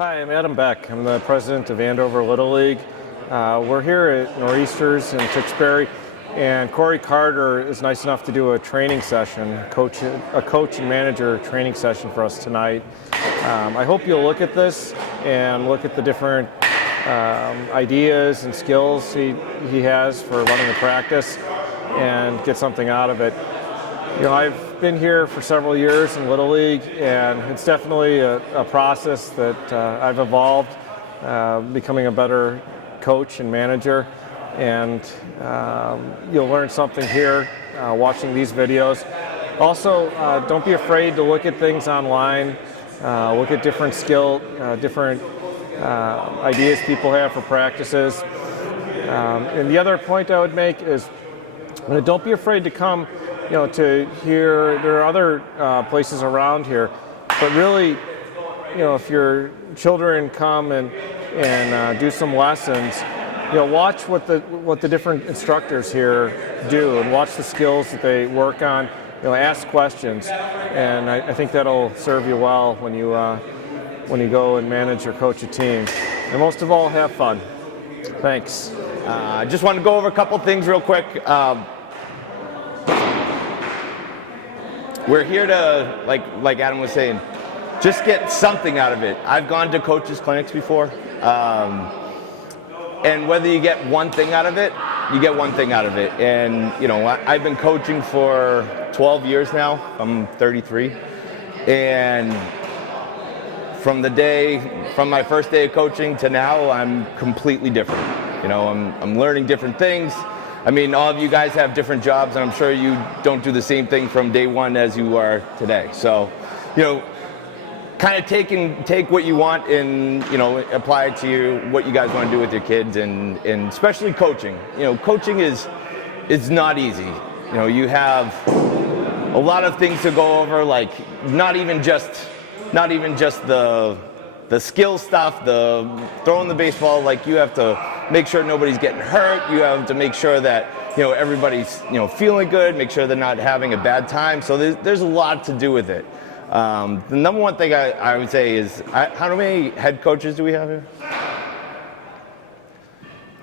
Hi, I'm Adam Beck. I'm the president of Andover Little League. We're here at Nor'easters in Tewksbury, and Corey Carter is nice enough to do a training session, a coach and manager training session for us tonight. I hope you'll look at this and look at the different ideas and skills he has for running a practice and get something out of it. You know, I've been here for several years in Little League, and it's definitely a process that I've evolved, becoming a better coach and manager. And you'll learn something here watching these videos. Also, don't be afraid to look at things online, look at different different ideas people have for practices. And the other point I would make is, don't be afraid to come to here. There are other places around here, but really, if your children come and do some lessons, watch what the different instructors here do and watch the skills that they work on. Ask questions, and I think that'll serve you well when you go and manage or coach a team. And most of all, have fun. Thanks. I just want to go over a couple things real quick. We're here to, like Adam was saying, just get something out of it. I've gone to coaches' clinics before, and whether you get one thing out of it, you get one thing out of it. And I've been coaching for 12 years now. I'm 33, and from my first day of coaching to now, I'm completely different. I'm learning different things. I mean, all of you guys have different jobs, and I'm sure you don't do the same thing from day one as you are today. So, kind of take what you want and, apply it to what you guys want to do with your kids, and especially coaching. Coaching is not easy. You have a lot of things to go over, like not even just the skill stuff, the throwing the baseball. Like, you have to make sure nobody's getting hurt. You have to make sure that everybody's feeling good, make sure they're not having a bad time. So there's a lot to do with it. The number one thing I would say is, how many head coaches do we have here?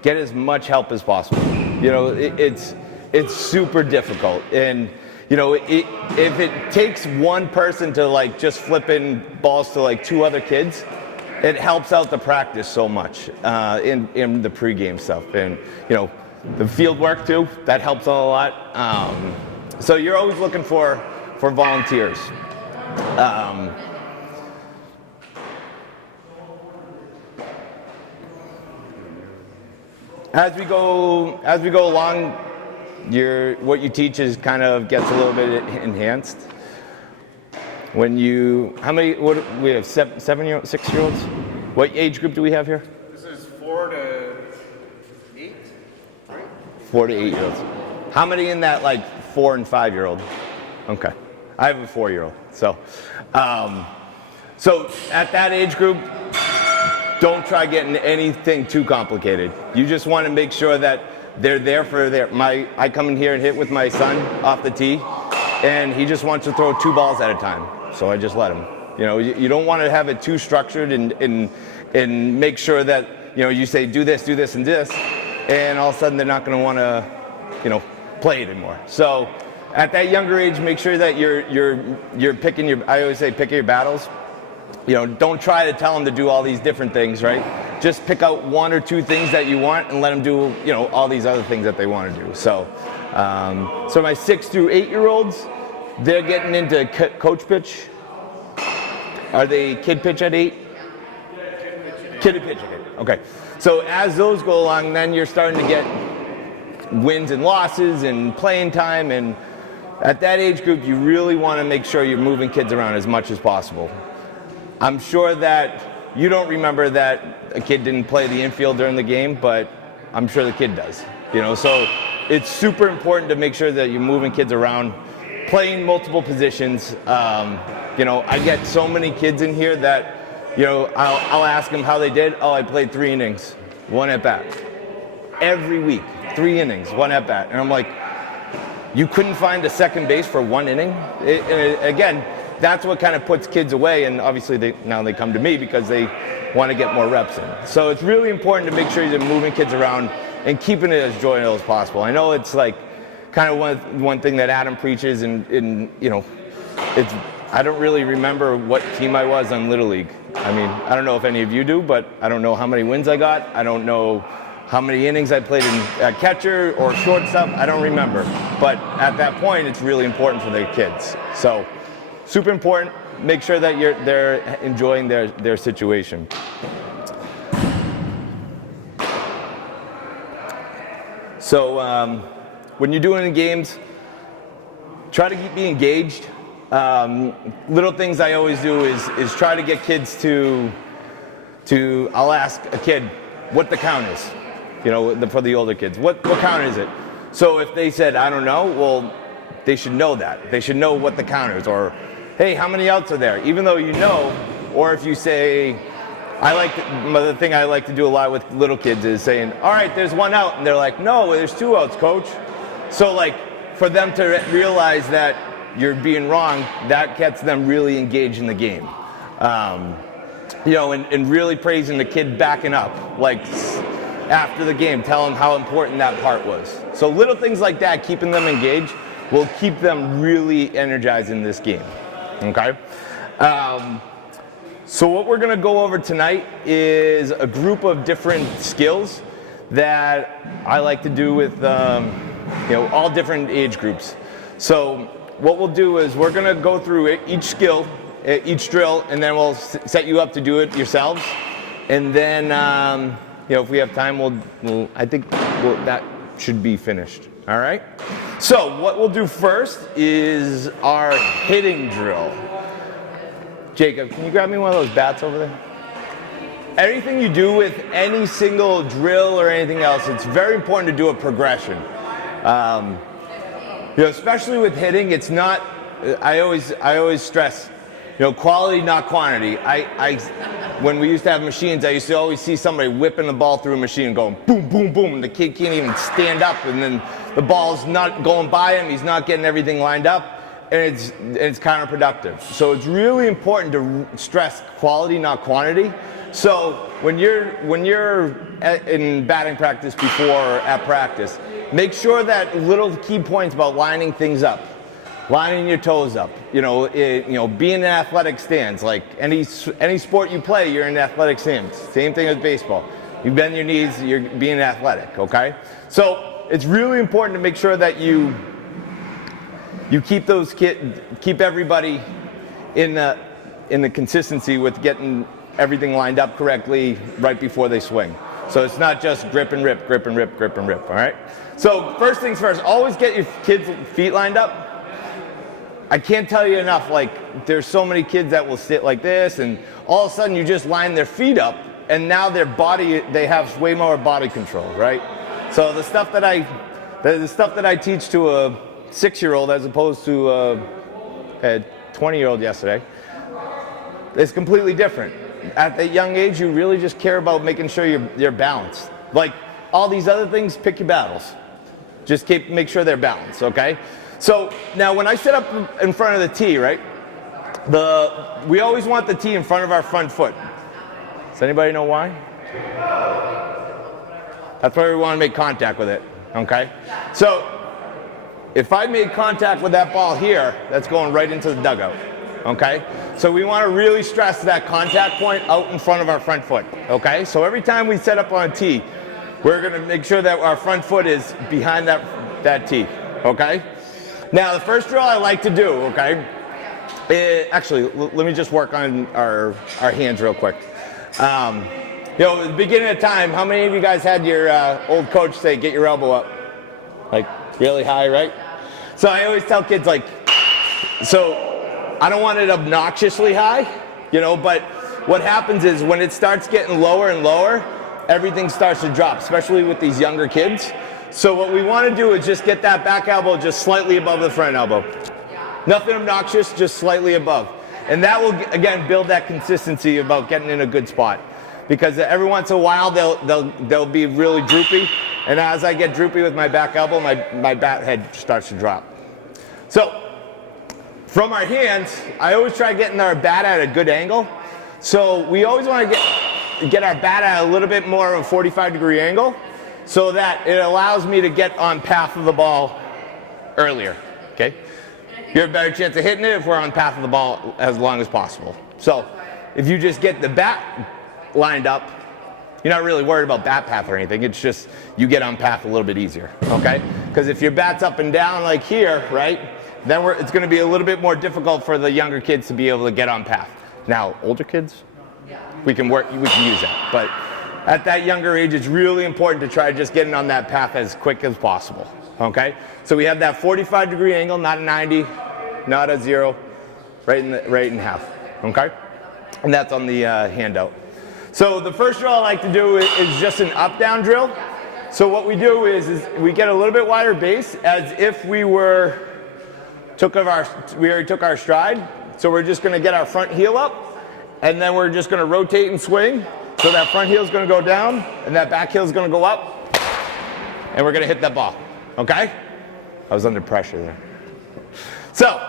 Get as much help as possible. It's super difficult, and if it takes one person to just flip in balls to two other kids, it helps out the practice so much in the pregame stuff, and the field work too. That helps out a lot. So you're always looking for volunteers. As we go along, what you teach is kind of gets a little bit enhanced. What we have 7-year-olds, 6-year-olds? What age group do we have here? This is 4 to 8, right? 4 to 8-year-olds. How many in that 4 and 5-year-old? Okay, I have a 4-year-old. So at that age group, don't try getting anything too complicated. You just want to make sure that they're there for I come in here and hit with my son off the tee, and he just wants to throw 2 balls at a time. So I just let him. You don't want to have it too structured and make sure that you say do this, and this, and all of a sudden they're not going to want to play it anymore. So at that younger age, make sure that you're picking I always say pick your battles. Don't try to tell them to do all these different things, right? Just pick out 1 or 2 things that you want and let them do all these other things that they want to do. So my 6 through 8-year-olds, they're getting into coach pitch. Are they kid pitch at 8? Kid pitch at 8. Okay. So as those go along, then you're starting to get wins and losses and playing time. And at that age group, you really want to make sure you're moving kids around as much as possible. I'm sure that you don't remember that a kid didn't play the infield during the game, but I'm sure the kid does. So it's super important to make sure that you're moving kids around, playing multiple positions. I get so many kids in here that, I'll ask them how they did. Oh, I played 3 innings, 1 at bat. Every week, 3 innings, 1 at bat. And I'm like, you couldn't find a second base for 1 inning? Again, that's what kind of puts kids away, and obviously now they come to me because they want to get more reps in. So it's really important to make sure you're moving kids around and keeping it as joyful as possible. I know it's like kind of one thing that Adam preaches, and you know, I don't really remember what team I was on Little League. I mean, I don't know if any of you do, but I don't know how many wins I got. I don't know how many innings I played in catcher or shortstop. I don't remember. But at that point, it's really important for the kids. So super important. Make sure that they're enjoying their situation. So when you're doing games, try to be engaged. Little things I always do is try to get kids to I'll ask a kid what the count is, you know, for the older kids. What count is it? So if they said, I don't know, well, they should know that. They should know what the count is. Or, hey, how many outs are there? Even though you know, or if you say, the thing I like to do a lot with little kids is saying, all right, there's 1 out. And they're like, no, there's 2 outs, coach. So like for them to realize that you're being wrong, that gets them really engaged in the game. You know, and really praising the kid backing up, like after the game, tell them how important that part was. So little things like that, keeping them engaged, will keep them really energized in this game, okay? So what we're gonna go over tonight is a group of different skills that I like to do with, you know, all different age groups. So what we'll do is we're gonna go through each skill, each drill, and then we'll set you up to do it yourselves. And then, you know, if we have time, I think that should be finished. All right? So what we'll do first is our hitting drill. Jacob, can you grab me one of those bats over there? Anything you do with any single drill or anything else, it's very important to do a progression. You know, especially with hitting, it's not, I always stress, you know, quality, not quantity. When we used to have machines, I used to always see somebody whipping the ball through a machine going boom, boom, boom, and the kid can't even stand up, and then the ball's not going by him, he's not getting everything lined up, and it's counterproductive. So it's really important to stress quality, not quantity. So when you're in batting practice before or at practice, make sure that little key points about lining things up, lining your toes up. You know, being in athletic stance. Like any sport you play, you're in athletic stance. Same thing with baseball. You bend your knees, you're being athletic. Okay. So it's really important to make sure that you keep everybody in the consistency with getting everything lined up correctly right before they swing. So it's not just grip and rip, grip and rip, grip and rip, all right? So first things first, always get your kids' feet lined up. I can't tell you enough, like there's so many kids that will sit like this and all of a sudden you just line their feet up and now their body, they have way more body control, right? So the stuff that I teach to a 6-year-old as opposed to a 20-year-old yesterday is completely different. At that young age, you really just care about making sure you're balanced. Like all these other things, pick your battles. Just make sure they're balanced, okay? So now when I sit up in front of the tee, right? We always want the tee in front of our front foot. Does anybody know why? That's why we want to make contact with it, okay? So if I made contact with that ball here, that's going right into the dugout. Okay? So we want to really stress that contact point out in front of our front foot. Okay? So every time we set up on a tee, we're going to make sure that our front foot is behind that tee. Okay? Now, the first drill I like to do, okay? Actually, let me just work on our hands real quick. You know, at the beginning of time, how many of you guys had your old coach say, get your elbow up? Like, really high, right? So I always tell kids, like, so I don't want it obnoxiously high, you know, but what happens is when it starts getting lower and lower, everything starts to drop, especially with these younger kids. So what we want to do is just get that back elbow just slightly above the front elbow. Nothing obnoxious, just slightly above. And that will, again, build that consistency about getting in a good spot. Because every once in a while, they'll be really droopy. And as I get droopy with my back elbow, my bat head starts to drop. So from our hands, I always try getting our bat at a good angle. So we always want to get our bat at a little bit more of a 45-degree angle so that it allows me to get on path of the ball earlier, okay? You have a better chance of hitting it if we're on path of the ball as long as possible. So if you just get the bat lined up, you're not really worried about bat path or anything. It's just you get on path a little bit easier, okay? Because if your bat's up and down like here, right, then it's going to be a little bit more difficult for the younger kids to be able to get on path. Now, older kids, we can use that. But at that younger age, it's really important to try just getting on that path as quick as possible, okay? So we have that 45-degree angle, not a 90, not a 0, right in half, okay? And that's on the handout. So the first drill I like to do is just an up-down drill. So what we do is we get a little bit wider base as if we already took our stride. So we're just going to get our front heel up, and then we're just going to rotate and swing. So that front heel is going to go down, and that back heel is going to go up, and we're going to hit that ball. Okay? I was under pressure there. So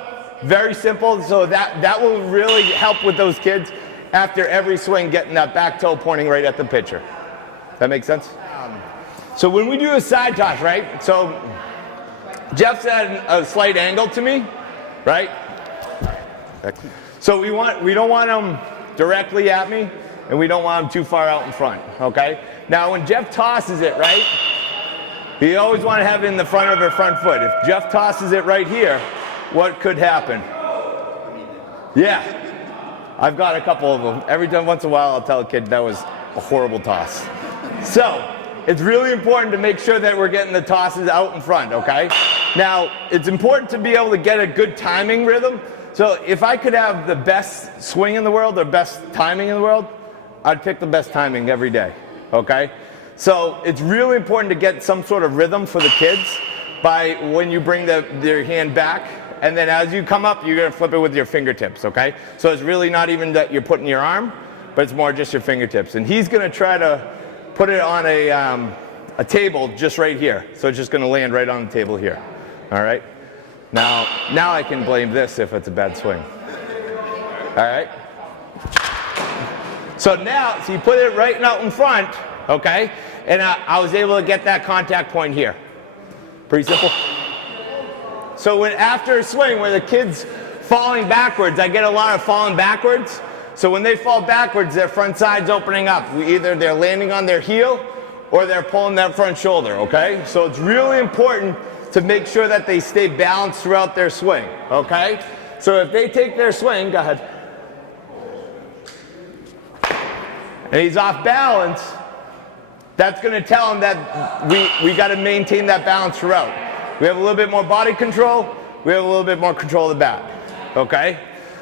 very simple. So that will really help with those kids after every swing, getting that back toe pointing right at the pitcher. That makes sense? So when we do a side toss, right? So Jeff's at a slight angle to me, right? So we don't want him directly at me, and we don't want him too far out in front, okay? Now when Jeff tosses it, right? You always want to have it in the front of her front foot. If Jeff tosses it right here, what could happen? Yeah. I've got a couple of them. Every time, once in a while, I'll tell a kid that was a horrible toss. So it's really important to make sure that we're getting the tosses out in front, okay? Now, it's important to be able to get a good timing rhythm. So if I could have the best swing in the world or best timing in the world, I'd pick the best timing every day, okay? So it's really important to get some sort of rhythm for the kids by when you bring their hand back. And then as you come up, you're going to flip it with your fingertips, okay? So it's really not even that you're putting your arm, but it's more just your fingertips. And he's going to try to put it on a table just right here. So it's just going to land right on the table here, all right? Now I can blame this if it's a bad swing, all right? So now, so you put it right out in front, okay? And I was able to get that contact point here. Pretty simple. So after a swing where the kid's falling backwards, I get a lot of falling backwards. So when they fall backwards, their front side's opening up. Either they're landing on their heel or they're pulling that front shoulder, okay? So it's really important to make sure that they stay balanced throughout their swing, okay? So if they take their swing, go ahead. And he's off balance, that's going to tell him that we got to maintain that balance throughout. We have a little bit more body control. We have a little bit more control of the bat. Okay?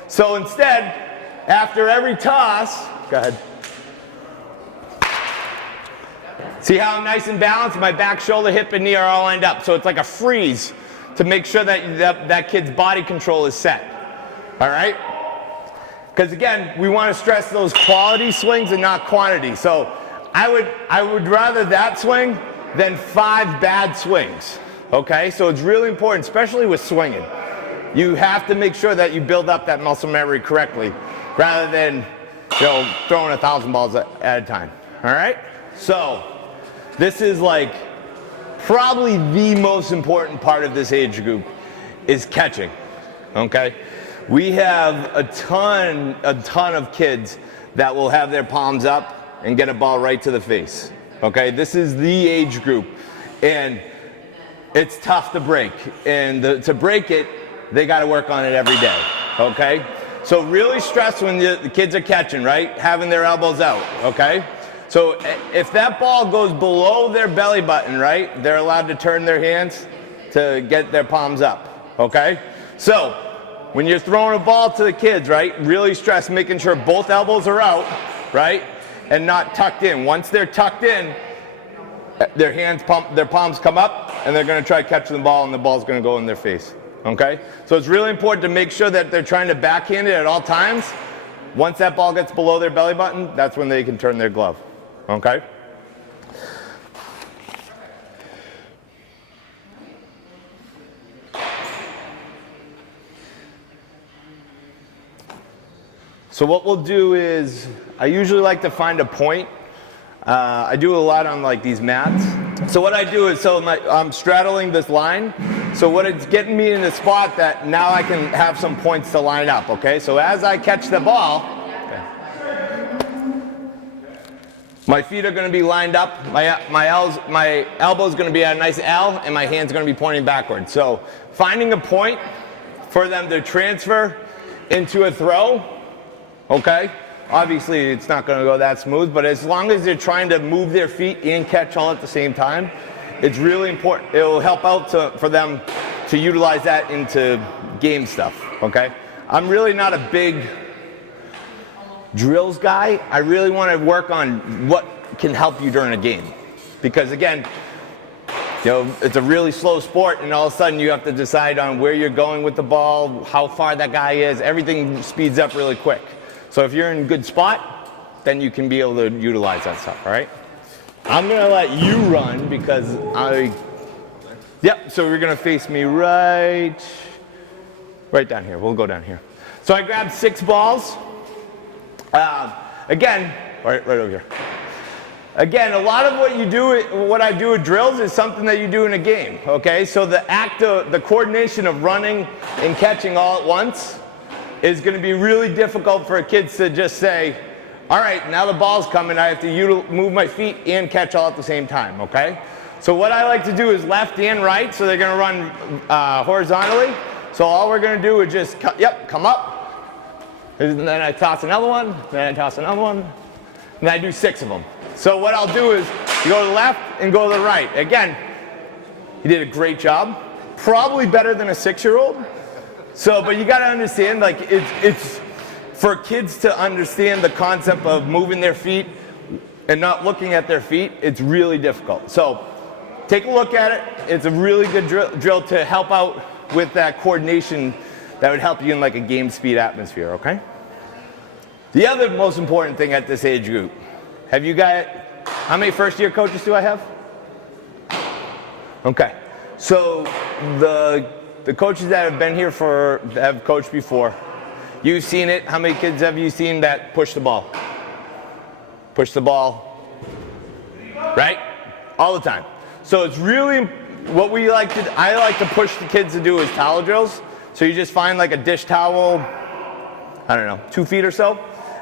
So instead, after every toss, go ahead. See how I'm nice and balanced? My back, shoulder, hip, and knee are all lined up. So it's like a freeze to make sure that kid's body control is set. All right? Because again, we want to stress those quality swings and not quantity. So I would rather that swing than 5 bad swings. Okay, so it's really important, especially with swinging. You have to make sure that you build up that muscle memory correctly, rather than throwing 1,000 balls at a time. All right, so this is like probably the most important part of this age group is catching. Okay, we have a ton of kids that will have their palms up and get a ball right to the face. Okay, this is the age group, and it's tough to break, and to break it, they got to work on it every day, okay? So really stress when the kids are catching, right? Having their elbows out, okay? So if that ball goes below their belly button, right, they're allowed to turn their hands to get their palms up, okay? So when you're throwing a ball to the kids, right, really stress making sure both elbows are out, right, and not tucked in. Once they're tucked in, their palms come up, and they're going to try catching the ball, and the ball's going to go in their face, okay? So it's really important to make sure that they're trying to backhand it at all times. Once that ball gets below their belly button, that's when they can turn their glove, okay? So what we'll do is, I usually like to find a point. I do a lot on like these mats. So what I do is, I'm straddling this line. So what it's getting me in the spot that now I can have some points to line up, okay? So as I catch the ball, my feet are going to be lined up. My elbow is going to be at a nice L, and my hand's going to be pointing backwards. So finding a point for them to transfer into a throw, okay? Obviously, it's not going to go that smooth, but as long as they're trying to move their feet and catch all at the same time, it's really important. It will help out for them to utilize that into game stuff, okay? I'm really not a big drills guy. I really want to work on what can help you during a game. Because again, you know, it's a really slow sport, and all of a sudden you have to decide on where you're going with the ball, how far that guy is. Everything speeds up really quick. So if you're in a good spot, then you can be able to utilize that stuff, all right? I'm gonna let you run because yep, so you're gonna face me right down here. We'll go down here. So I grabbed 6 balls. Again, right over here. Again, a lot of what I do with drills is something that you do in a game, okay? So the coordination of running and catching all at once is going to be really difficult for kids to just say, all right, now the ball's coming, I have to move my feet and catch all at the same time, okay? So what I like to do is left and right, so they're going to run horizontally. So all we're going to do is just, come up, and then I toss another one, then I toss another one, and I do 6 of them. So what I'll do is, you go to the left and go to the right. Again, he did a great job, probably better than a 6-year-old. So, but you got to understand, like, it's for kids to understand the concept of moving their feet and not looking at their feet. It's really difficult. So, take a look at it. It's a really good drill to help out with that coordination that would help you in like a game speed atmosphere. Okay. The other most important thing at this age group. Have you got, how many first-year coaches do I have? Okay. So the coaches that have been here have coached before. You've seen it. How many kids have you seen that push the ball? Push the ball, right? All the time. So it's really, I like to push the kids to do is towel drills. So you just find like a dish towel, I don't know, 2 feet or so,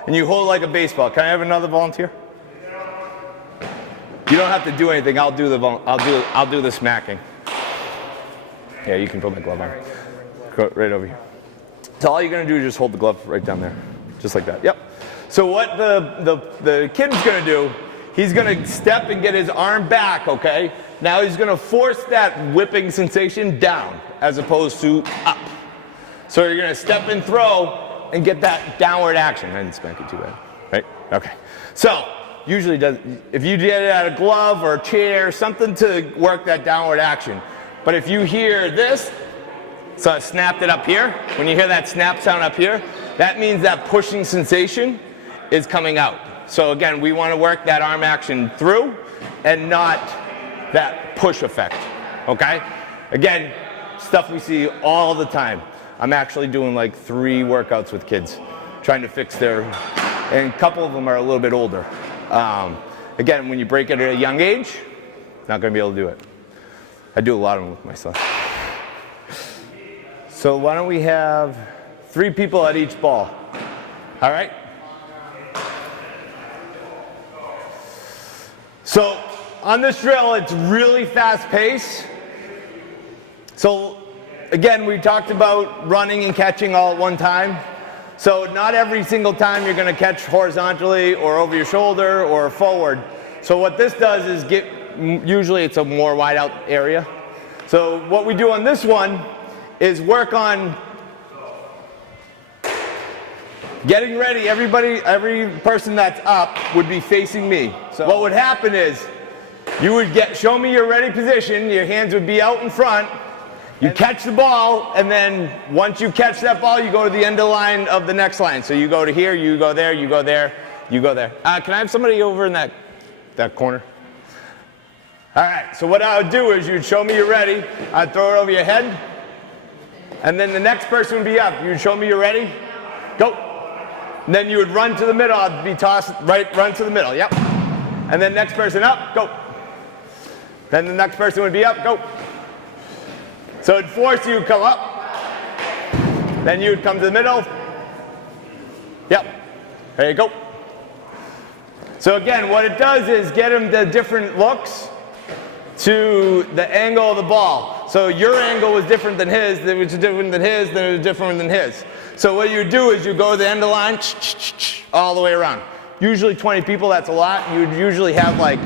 and you hold it like a baseball. Can I have another volunteer? You don't have to do anything. I'll do the smacking. Yeah, you can put my glove on. Go right over here. So all you're gonna do is just hold the glove right down there, just like that. Yep. So what the kid's gonna do, he's gonna step and get his arm back. Okay. Now he's gonna force that whipping sensation down as opposed to up. So you're gonna step and throw and get that downward action. I didn't smack it too bad, right? Okay. So. Usually if you get it out of a glove or a chair, something to work that downward action. But if you hear this, so I snapped it up here. When you hear that snap sound up here, that means that pushing sensation is coming out. So again, we want to work that arm action through and not that push effect, okay? Again, stuff we see all the time. I'm actually doing like 3 workouts with kids, trying to fix and a couple of them are a little bit older. Again, when you break it at a young age, not going to be able to do it. I do a lot of them with my son. So why don't we have 3 people at each ball? All right? So on this drill, it's really fast paced. So again, we talked about running and catching all at one time. So not every single time you're going to catch horizontally or over your shoulder or forward. So what this does is usually it's a more wide out area. So what we do on this one is work on getting ready. Every person that's up would be facing me. So what would happen is you would show me your ready position. Your hands would be out in front. You catch the ball, and then once you catch that ball, you go to the end of the line of the next line. So you go to here, you go there, you go there, you go there. Can I have somebody over in that corner? All right, so what I would do is you'd show me you're ready. I'd throw it over your head, and then the next person would be up. You'd show me you're ready. Go. And then you would run to the middle. I'd be tossed, right, run to the middle, yep. And then next person up, go. Then the next person would be up, go. So it'd force you to come up. Then you would come to the middle. Yep, there you go. So again, what it does is get him the different looks to the angle of the ball. So your angle was different than his, that was different than his, then it was different than his. So what you do is you go to the end of the line, all the way around. Usually 20 people, that's a lot. You'd usually have like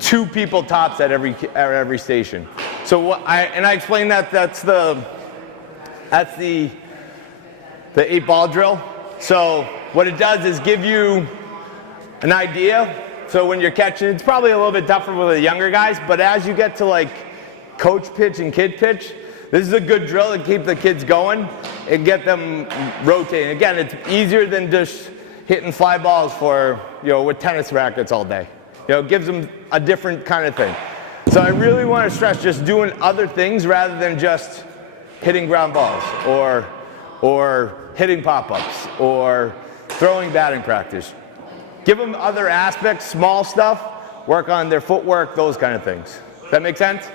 2 people tops at every station. So I explained that that's the 8-ball drill. So what it does is give you an idea. So when you're catching, it's probably a little bit tougher with the younger guys, but as you get to like coach pitch and kid pitch, this is a good drill to keep the kids going and get them rotating. Again, it's easier than just hitting fly balls for, with tennis rackets all day. It gives them a different kind of thing. So I really want to stress just doing other things rather than just hitting ground balls or hitting pop-ups or throwing batting practice. Give them other aspects, small stuff, work on their footwork, those kind of things. Does that make sense?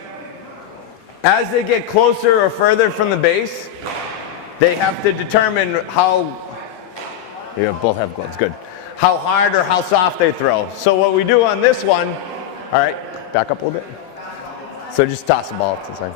As they get closer or further from the base, they have to determine how, you both have gloves, good, how hard or how soft they throw. So what we do on this one, all right, back up a little bit. So just toss the ball to the side.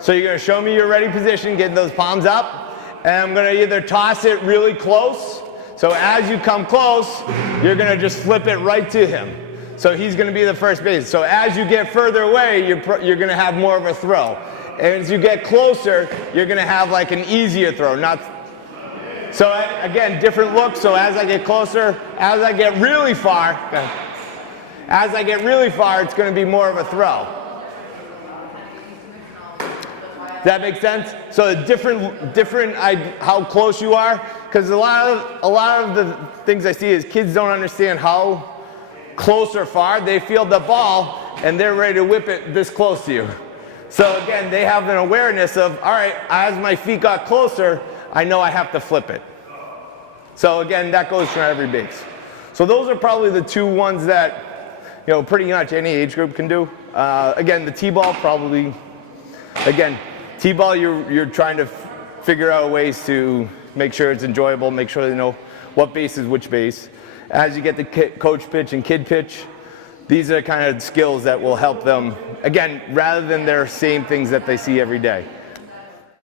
So you're going to show me your ready position, getting those palms up, and I'm going to either toss it really close. So as you come close, you're going to just flip it right to him. So he's going to be the first base. So as you get further away, you're going to have more of a throw. And as you get closer, you're going to have like an easier throw. So again, different looks. So as I get closer, as I get really far, it's going to be more of a throw. Does that make sense? So different how close you are, because a lot of the things I see is kids don't understand how close or far they feel the ball and they're ready to whip it this close to you. So again, they have an awareness of, all right, as my feet got closer, I know I have to flip it. So again, that goes for every base. So those are probably the 2 ones that pretty much any age group can do. Again, the T-ball probably, again, T-ball, you're trying to figure out ways to make sure it's enjoyable, make sure they know what base is which base. As you get the coach pitch and kid pitch, these are kind of skills that will help them, again, rather than their same things that they see every day.